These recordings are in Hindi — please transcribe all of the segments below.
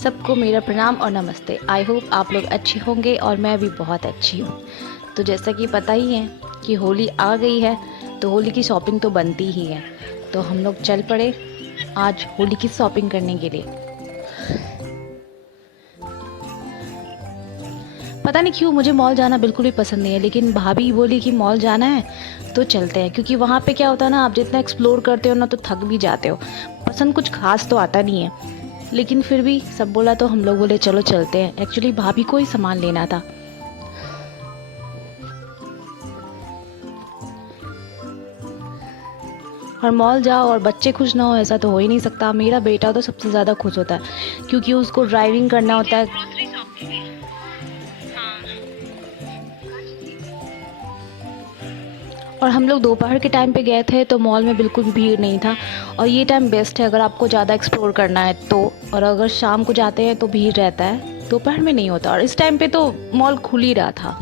सबको मेरा प्रणाम और नमस्ते। आई होप आप लोग अच्छे होंगे और मैं भी बहुत अच्छी हूँ। तो जैसा कि पता ही है कि होली आ गई है, तो होली की शॉपिंग तो बनती ही है। तो हम लोग चल पड़े आज होली की शॉपिंग करने के लिए। पता नहीं क्यों मुझे मॉल जाना बिल्कुल भी पसंद नहीं है, लेकिन भाभी बोली कि मॉल जाना है तो चलते हैं, क्योंकि वहाँ पे क्या होता है ना, आप जितना एक्सप्लोर करते हो ना तो थक भी जाते हो। पसंद कुछ खास तो आता नहीं है, लेकिन फिर भी सब बोला तो हम लोग बोले चलो चलते हैं। एक्चुअली भाभी को ही सामान लेना था। और मॉल जाओ और बच्चे खुश ना हो, ऐसा तो हो ही नहीं सकता। मेरा बेटा तो सबसे ज़्यादा खुश होता है, क्योंकि उसको ड्राइविंग करना होता है। और हम लोग दोपहर के टाइम पे गए थे तो मॉल में बिल्कुल भी भीड़ नहीं था। और ये टाइम बेस्ट है अगर आपको ज़्यादा एक्सप्लोर करना है तो। और अगर शाम को जाते हैं तो भीड़ रहता है, दोपहर में नहीं होता। और इस टाइम पे तो मॉल खुल ही रहा था।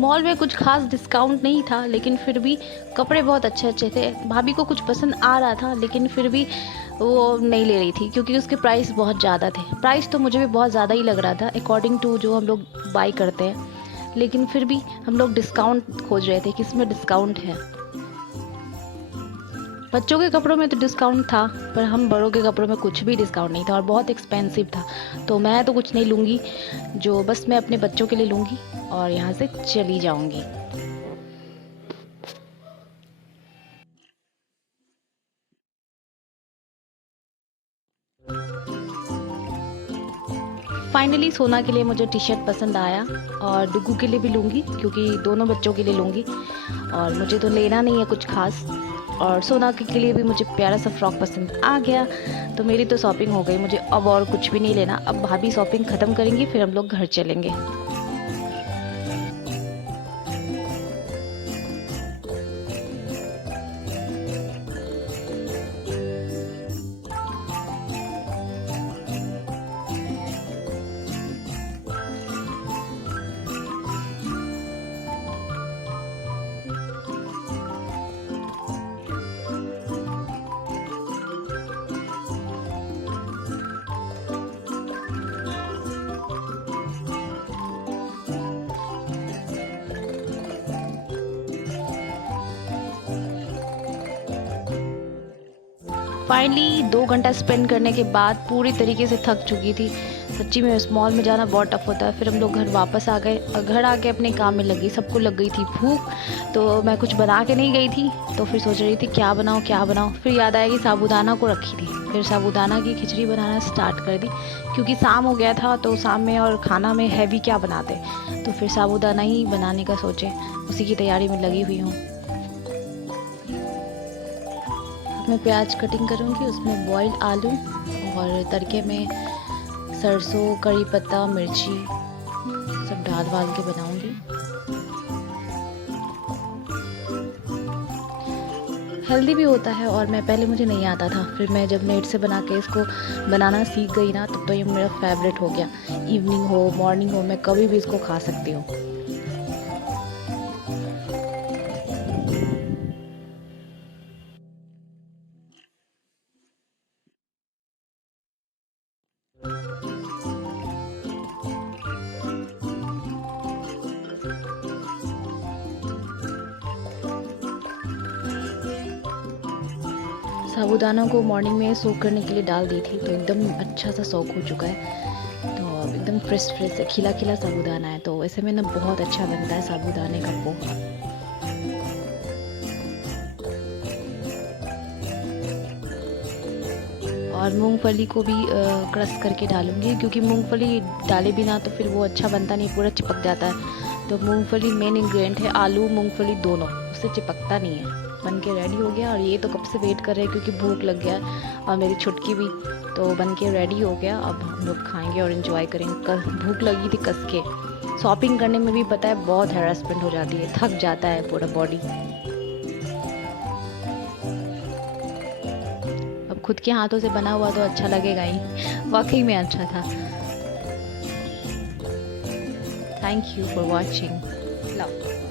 मॉल में कुछ खास डिस्काउंट नहीं था, लेकिन फिर भी कपड़े बहुत अच्छे अच्छे थे। भाभी को कुछ पसंद आ रहा था, लेकिन फिर भी वो नहीं ले रही थी, क्योंकि उसके प्राइस बहुत ज़्यादा थे। प्राइस तो मुझे भी बहुत ज़्यादा ही लग रहा था अकॉर्डिंग टू जो हम लोग बाई करते हैं, लेकिन फिर भी हम लोग डिस्काउंट खोज रहे थे, किस में डिस्काउंट है। बच्चों के कपड़ों में तो डिस्काउंट था, पर हम बड़ों के कपड़ों में कुछ भी डिस्काउंट नहीं था और बहुत एक्सपेंसिव था। तो मैं तो कुछ नहीं लूँगी, जो बस मैं अपने बच्चों के लिए लूँगी और यहाँ से चली जाऊँगी। फाइनली सोना के लिए मुझे टी शर्ट पसंद आया, और डुगू के लिए भी लूँगी, क्योंकि दोनों बच्चों के लिए लूँगी। और मुझे तो लेना नहीं है कुछ खास। और सोना के लिए भी मुझे प्यारा सा फ्रॉक पसंद आ गया। तो मेरी तो शॉपिंग हो गई, मुझे अब और कुछ भी नहीं लेना। अब भाभी शॉपिंग ख़त्म करेंगी, फिर हम लोग घर चलेंगे। फाइनली 2 घंटा स्पेंड करने के बाद पूरी तरीके से थक चुकी थी। सच्ची में उस मॉल में जाना बहुत टफ होता है। फिर हम लोग घर वापस आ गए और घर आके अपने काम में लग गई। सबको लग गई थी भूख, तो मैं कुछ बना के नहीं गई थी। तो फिर सोच रही थी क्या बनाऊँ क्या बनाऊँ। फिर याद आया कि साबूदाना को रखी थी, फिर साबूदाना की खिचड़ी बनाना स्टार्ट कर दी, क्योंकि शाम हो गया था। तो शाम में और खाना में हैवी क्या बनाते, तो फिर साबूदाना ही बनाने का सोचे, उसी की तैयारी में लगी हुई हूँ। मैं प्याज कटिंग करूँगी, उसमें बॉइल्ड आलू और तड़के में सरसों, कड़ी पत्ता, मिर्ची सब डाल वाल के बनाऊँगी। हेल्दी भी होता है, और मैं पहले मुझे नहीं आता था। फिर मैं जब नेट से बना के इसको बनाना सीख गई ना, तब तो ये मेरा फेवरेट हो गया। इवनिंग हो मॉर्निंग हो, मैं कभी भी इसको खा सकती हूँ। साबूदाना को मॉर्निंग में सोक करने के लिए डाल दी थी, तो एकदम अच्छा सा सोक हो चुका है। तो अब एकदम फ्रेश फ्रेश खिला खिला साबूदाना है, तो ऐसे में ना बहुत अच्छा बनता है साबूदाने का पोहा। और मूंगफली को भी क्रश करके डालूंगी, क्योंकि मूंगफली डाले बिना तो फिर वो अच्छा बनता नहीं, पूरा चिपक जाता है। तो मूंगफली मेन इंग्रेडिएंट है, आलू मूंगफली दोनों, उससे चिपकता नहीं है। बन के रेडी हो गया, और ये तो कब से वेट कर रहे हैं क्योंकि भूख लग गया है, और मेरी छुटकी भी। तो बन के रेडी हो गया, अब हम लोग खाएंगे और इन्जॉय करेंगे। भूख लगी थी कस के। शॉपिंग करने में भी पता है बहुत हैरेसमेंट हो जाती है, थक जाता है पूरा बॉडी। अब खुद के हाथों से बना हुआ तो अच्छा लगेगा ही। वाक़ई में अच्छा था। Thank you for watching. Love.